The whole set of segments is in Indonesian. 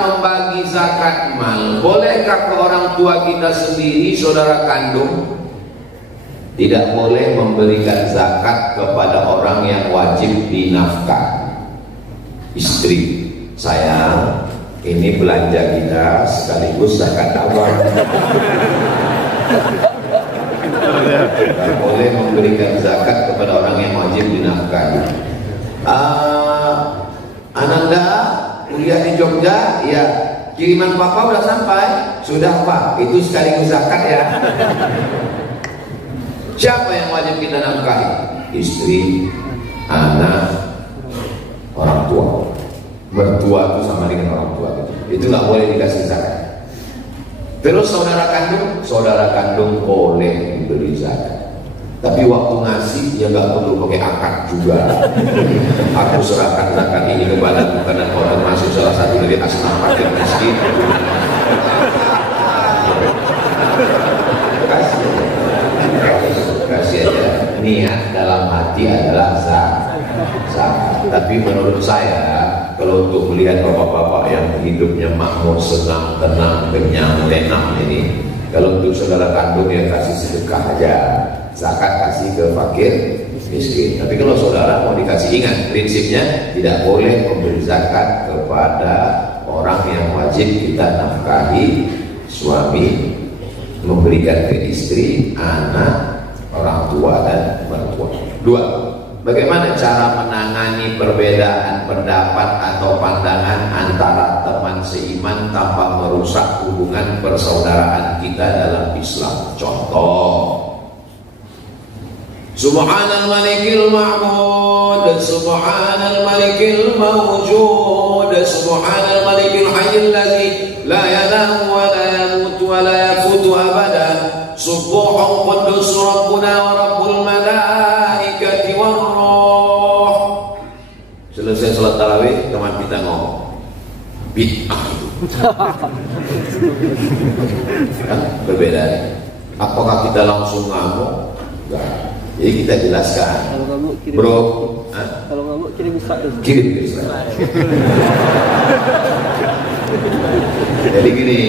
membagi zakat mal, bolehkah ke orang tua kita sendiri, saudara kandung? Tidak boleh memberikan zakat kepada orang yang wajib dinafkahi. Istri, sayang, ini belanja kita sekaligus zakat awal. Tidak boleh memberikan zakat kepada orang yang wajib dinafkahi. Ananda kuliah di Jogja, ya, kiriman papa udah sampai, sudah pak, itu sekaligus zakat ya. Siapa yang wajib kita nafkahi? Istri, anak, orang tua. Mertua itu sama dengan orang tua, itu nggak boleh dikasih zakat. Terus saudara kandung boleh diberi zakat, tapi waktu ngasih ya nggak perlu pakai akad juga. Aku serahkan zakat ini kepada karena kau termasuk salah satu dari asnaf fakir miskin. Kasih aja. Niat dalam hati adalah zakat. Tapi menurut saya, kalau untuk melihat bapak-bapak yang hidupnya makmur, senang, tenang, kenyang, tenang ini, kalau untuk saudara kandung yang kasih sedekah aja, zakat kasih ke fakir miskin. Tapi kalau saudara mau dikasih, ingat prinsipnya tidak boleh memberi zakat kepada orang yang wajib kita nafkahi, suami, memberikan ke istri, anak, orang tua dan mertua. Dua, bagaimana cara menangani perbedaan pendapat atau pandangan antara teman seiman tanpa merusak hubungan persaudaraan kita dalam Islam? Contoh, Subhanal Malikil Ma'bud, Subhanal Malikil Mawjud, Subhanal Malikil Hayyil Ladzi la yanamu wa la yamutu wa la yafutu abada, Subbuhun Quddus Rabbuna wa Rabbul Malaikati war Ruh. Selesai salat tarawih, teman kita ngomong bid'ah itu. Berbeda. Apakah kita langsung ngamuk? Enggak. Jadi kita jelaskan. Kalau ngamuk kirim. Bro, kalau ngamuk kirim Israel. Kirim ke Israel. Jadi gini,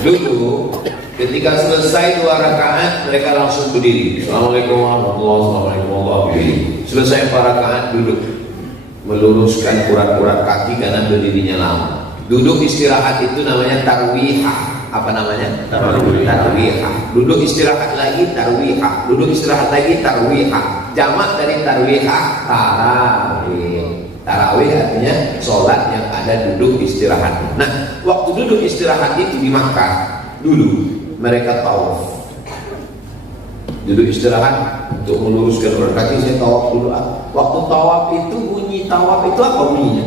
dulu ketika selesai 2 rakaat mereka langsung berdiri. Assalamualaikum warahmatullahi wabarakatuh. Selesai 4 rakaat duduk, meluruskan urat-urat kaki karena berdirinya lama. Duduk istirahat itu namanya tarwihah. Apa namanya? Tarwihah. Duduk istirahat lagi tarwihah. Duduk istirahat lagi tarwihah. Jamak dari tarwihah tarawih. Tarawih artinya sholat yang ada duduk istirahat. Nah, waktu duduk istirahat itu di Makkah dulu mereka tawaf. Duduk istirahat untuk meluruskan urat kaki, saya tawaf dulu. Waktu tawaf itu bunyi tawaf itu apa bunyinya?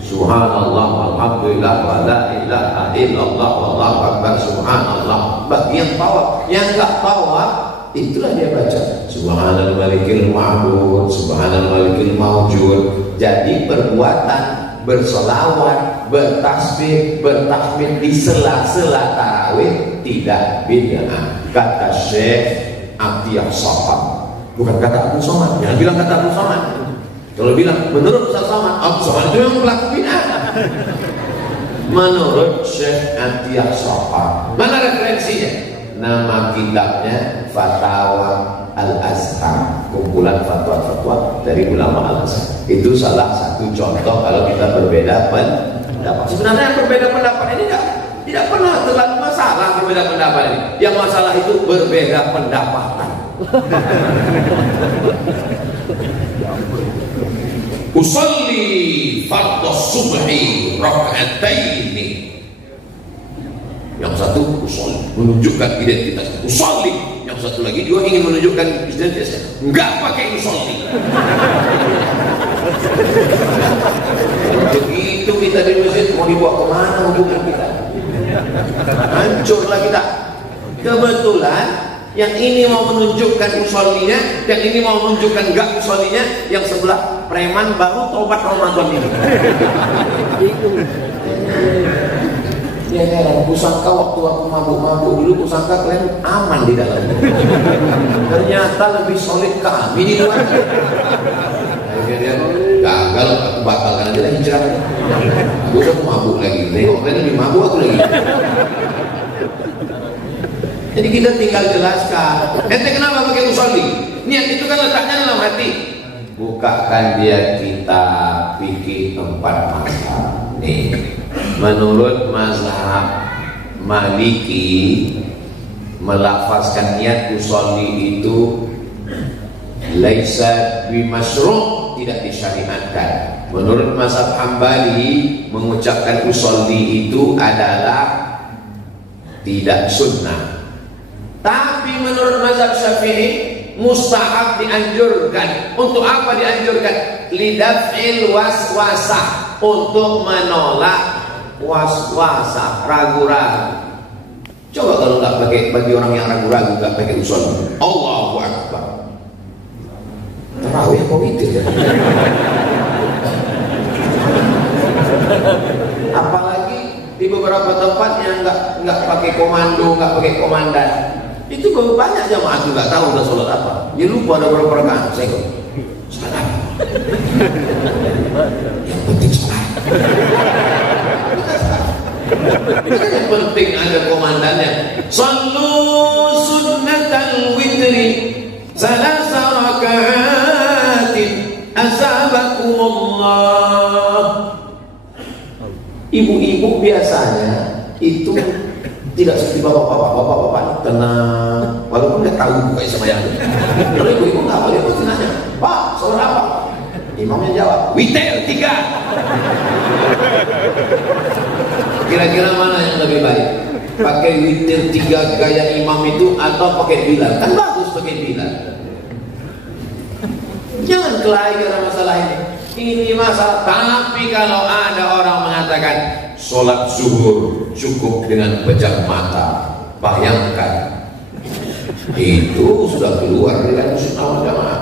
Subhanallah walhamdulillah wa la ilaha illallah wallahu akbar subhanallah. Bagian tawaf, yang enggak tawaf itulah dia baca Subhanal Malikil Ma'bud, Subhanal Malikil Mawjud. Jadi perbuatan bersolawat, bertasbih, bertahmid di sela-sela tarawih tidak bid'ah. Kata Syekh Atiyah Safar, bukan kata Abu Somad. Jangan bilang kata Abu Somad. Kalau bilang menurut Ustaz Somad, Abu Somad itu yang pelaku bid'ah. Menurut Syekh Atiyah Safar. Mana referensinya? Nama kitabnya Fatawa Al-Azhar, kumpulan fatwa-fatwa dari ulama Al-Azhar. Itu salah satu contoh kalau kita berbeda pendapat. Sebenarnya berbeda pendapat ini tidak pernah terlalu masalah. Berbeda pendapat ini, yang masalah itu berbeda pendapatan. Usalli fardhu subhi raka'ataini. Yang satu usolli, menunjukkan identitas usolli. Yang satu lagi juga ingin menunjukkan identitasnya, enggak pakai usolli. Begitu kita di masjid, mau dibawa kemana hubungan kita? Hancurlah kita. Kebetulan yang ini mau menunjukkan usollinya, yang ini mau menunjukkan enggak usollinya, yang sebelah preman baru tobat Ramadan ini. Ya heran, kusangka waktu aku mabuk-mabuk dulu, kusangka kalian aman di dalamnya. Ternyata lebih solid kami di luar. Akhirnya dia gagal, aku batalkan aja lah hijrah. Aku udah mabuk lagi, nengok kan lebih mabuk aku lagi. Jadi kita tinggal jelaskan. Ente kenapa pakai usolli? Niat itu kan letaknya dalam hati. Bukakan dia kita fikih 4 mazhab. Nih, menurut mazhab Maliki, melafazkan niat usolli itu laisa bimasyru', tidak disyariatkan. Menurut mazhab Hambali, mengucapkan usolli itu adalah tidak sunnah. Tapi menurut mazhab Syafi'i mustahab, dianjurkan. Untuk apa dianjurkan? Lidaf'il waswasah, untuk menolak waswasah, ragu-ragu. Coba kalau nggak pakai, bagi orang yang ragu-ragu nggak pakai usolli, Allahu Akbar, tarawih kok gitu ya. Apalagi di beberapa tempat yang nggak pakai komando, nggak pakai komandan, itu banyak jamaah tuh nggak tahu udah sholat apa. Dia lupa ada berapa rakaat. Saya kok salah. Yang penting sholat. Yang penting ada komandannya. Sallu sunnatal witri salasa raka'atin asabakumullah. Ibu-ibu biasanya itu tidak seperti bapak-bapak tenang, walaupun nggak tahu bukan sembahyang. Kalau ibu-ibu nggak boleh, pasti nanya, Pak, sholat apa? Imamnya jawab, witir 3. Kira-kira mana yang lebih baik? Pakai witir 3 gaya imam itu atau pakai Bilal? Kan bagus pakai Bilal. Jangan kelahi karena masalah ini. Ini masalah. Tapi kalau ada orang mengatakan sholat zuhur cukup dengan pejam mata, bayangkan itu sudah keluar dari sunnah wal jamaah.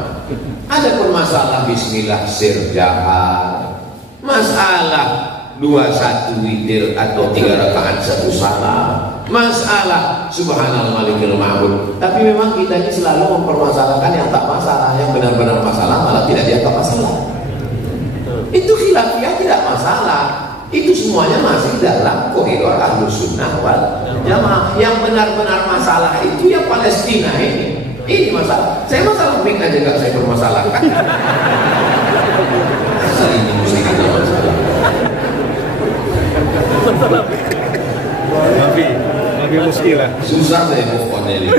Ada pun masalah bismillah sir jahar, masalah 21 witir atau 3 rakaat 1 salam, masalah subhanallah malikil ma'bud. Tapi memang kita ini selalu mempermasalahkan yang tak masalah, yang benar-benar masalah malah tidak dianggap masalah. Itu khilafiyah tidak masalah. Itu semuanya masih dalam koridor ahlus sunnah wal jamaah. Yang benar-benar masalah itu yang Palestina ini. Ini masalah. Saya masalah pink aja gak saya permasalahkan. Asal ini mesti kita masalah. Lebih muskilah. Susah saya move on ini. 3